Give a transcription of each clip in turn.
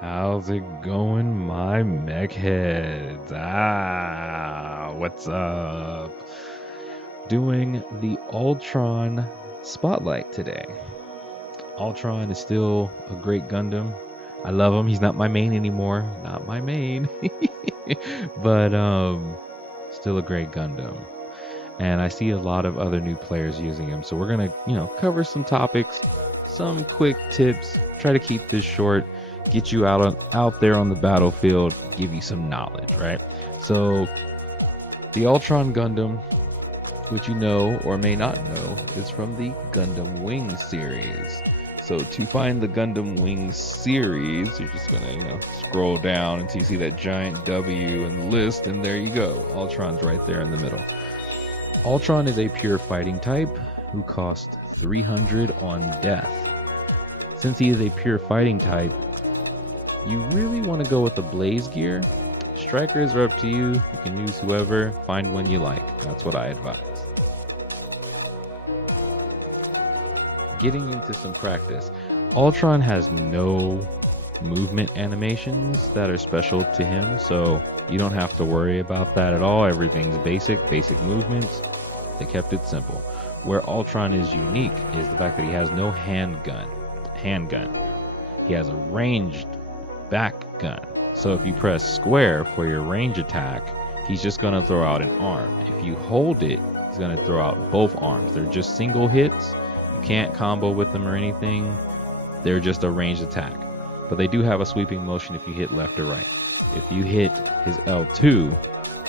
How's it going, my mech heads? What's up? Doing the Ultron spotlight today. Ultron is still a great Gundam. I love him. He's not my main anymore. Not my main. But still a great Gundam. And I see a lot of other new players using him. So we're going to, cover some topics, some quick tips, try to keep this short, get you out there on the battlefield, give you some knowledge, right? So the Altron Gundam, which you know or may not know, is from the Gundam Wing series. So to find the Gundam Wing series, you're just gonna, scroll down until you see that giant W in the list, and there you go. Altron's right there in the middle. Altron is a pure fighting type who costs 300 on death. Since he is a pure fighting type, you really want to go with the blaze gear. Strikers are up to you. You can use whoever, find one you like. That's what I advise. Getting into some practice. Ultron has no movement animations that are special to him, so you don't have to worry about that at all. Everything's basic movements. They kept it simple. Where Ultron is unique is the fact that he has no handgun. He has a ranged back gun. So if you press square for your range attack, he's just going to throw out an arm. If you hold it, he's going to throw out both arms. They're just single hits. You can't combo with them or anything. They're just a ranged attack. But they do have a sweeping motion if you hit left or right. If you hit his L2,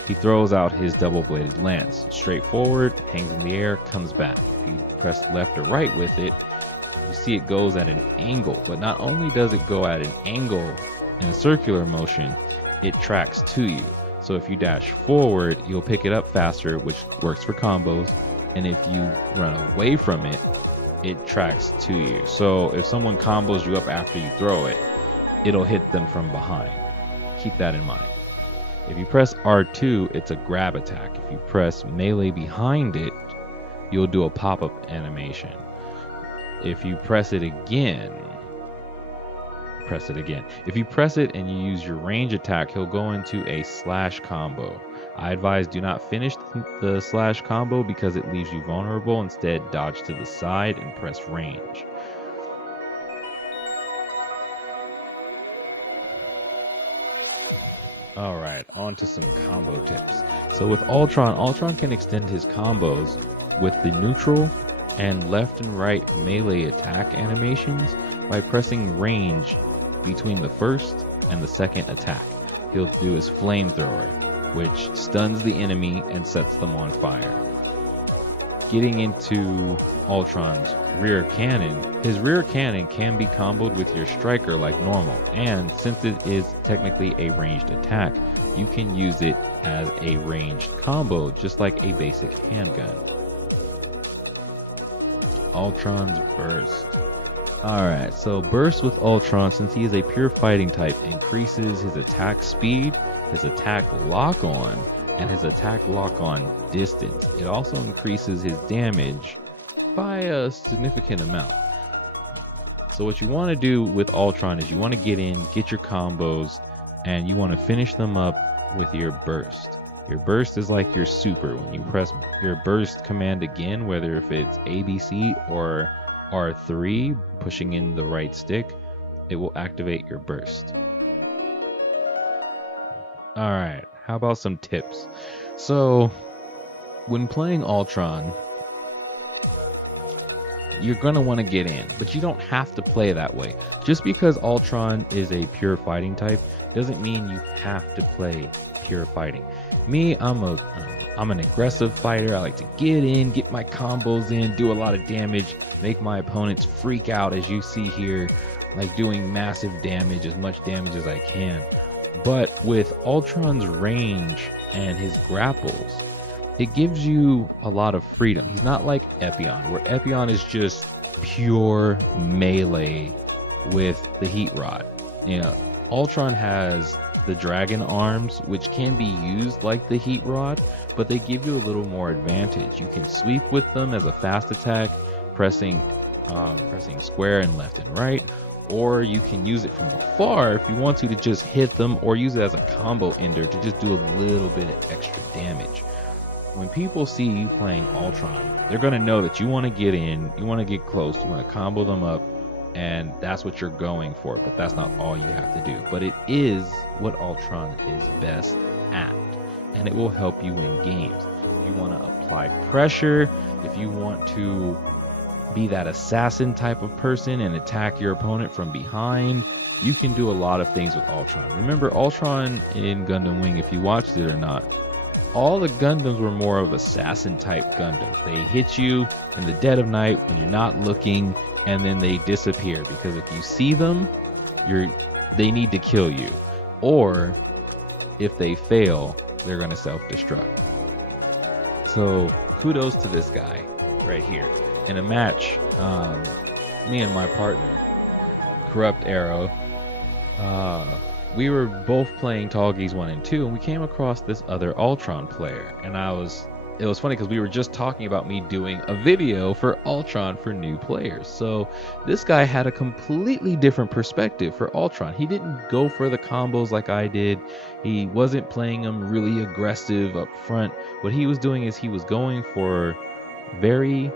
he throws out his double-bladed lance. Straight forward, hangs in the air, comes back. If you press left or right with it, you see it goes at an angle. But not only does it go at an angle in a circular motion, it tracks to you. So if you dash forward, you'll pick it up faster, which works for combos. And if you run away from it, it tracks to you. So if someone combos you up after you throw it, it'll hit them from behind. Keep that in mind. If you press R2, it's a grab attack. If you press melee behind it, you'll do a pop-up animation. If you press it again, If you press it and you use your range attack, he'll go into a slash combo. I advise do not finish the slash combo because it leaves you vulnerable. Instead, dodge to the side and press range. Alright, on to some combo tips. So with Ultron can extend his combos with the neutral and left and right melee attack animations by pressing range between the first and the second attack. He'll do his flamethrower, which stuns the enemy and sets them on fire. Getting into Ultron's rear cannon, his rear cannon can be comboed with your striker like normal, and since it is technically a ranged attack, you can use it as a ranged combo, just like a basic handgun. Ultron's burst. Alright, so burst with Ultron, since he is a pure fighting type, increases his attack speed, his attack lock-on, and his attack lock-on distance. It also increases his damage by a significant amount. So what you want to do with Ultron is you want to get your combos, and you want to finish them up with your burst. Your burst is like your super. When you press your burst command again, whether if it's ABC or R3, pushing in the right stick, it will activate your burst. Alright, how about some tips? So, when playing Ultron, you're going to want to get in, but you don't have to play that way. Just because Ultron is a pure fighting type doesn't mean you have to play pure fighting. Me, I'm an aggressive fighter. I like to get in, get my combos in, do a lot of damage, make my opponents freak out, as you see here, like doing massive damage, as much damage as I can. But with Ultron's range and his grapples, it gives you a lot of freedom. He's not like Epion, where Epion is just pure melee with the heat rod. Ultron has the dragon arms, which can be used like the heat rod, but they give you a little more advantage. You can sweep with them as a fast attack, pressing square and left and right, or you can use it from afar if you want to just hit them, or use it as a combo ender to just do a little bit of extra damage. When people see you playing Altron, they're going to know that you want to get in, you want to get close, you want to combo them up, and that's what you're going for. But that's not all you have to do. But it is what Altron is best at, and it will help you win games. If you want to apply pressure, if you want to be that assassin type of person and attack your opponent from behind, you can do a lot of things with Altron. Remember, Altron in Gundam Wing, if you watched it or not, all the Gundams were more of assassin type Gundams. They hit you in the dead of night when you're not looking, and then they disappear, because if you see them, they need to kill you. Or if they fail, they're going to self-destruct. So kudos to this guy right here. In a match, me and my partner, Corrupt Arrow, we were both playing Tall Geese 1 and 2, and we came across this other Altron player. And it was funny because we were just talking about me doing a video for Altron for new players. So this guy had a completely different perspective for Altron. He didn't go for the combos like I did. He wasn't playing them really aggressive up front. What he was doing is he was going for very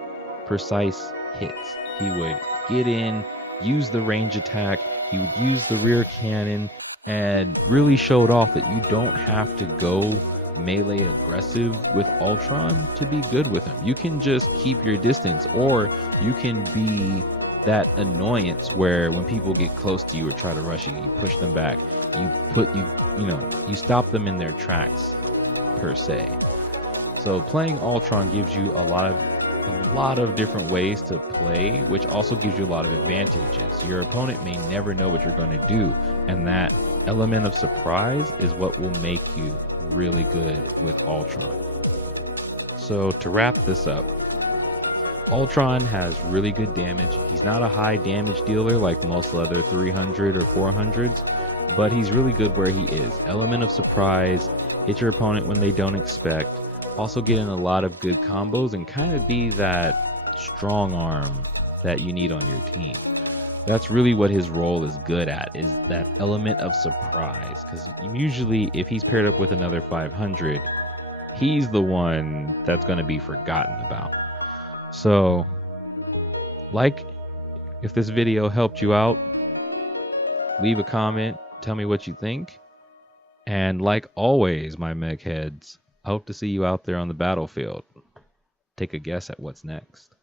precise hits. He would get in, use the range attack, he would use the rear cannon, and really showed off that you don't have to go melee aggressive with Altron to be good with him. You can just keep your distance, or you can be that annoyance where when people get close to you or try to rush you, you push them back. You stop them in their tracks per se. So playing Altron gives you a lot of different ways to play, which also gives you a lot of advantages. Your opponent may never know what you're going to do, and that element of surprise is what will make you really good with Altron. So to wrap this up, Altron has really good damage. He's not a high damage dealer like most other 300 or 400s, but he's really good where he is. Element of surprise, hit your opponent when they don't expect, also get in a lot of good combos, and kind of be that strong arm that you need on your team. That's really what his role is good at, is that element of surprise. Because usually if he's paired up with another 500, he's the one that's going to be forgotten about. So, if this video helped you out, leave a comment, tell me what you think. And like always, my mech heads, I hope to see you out there on the battlefield. Take a guess at what's next.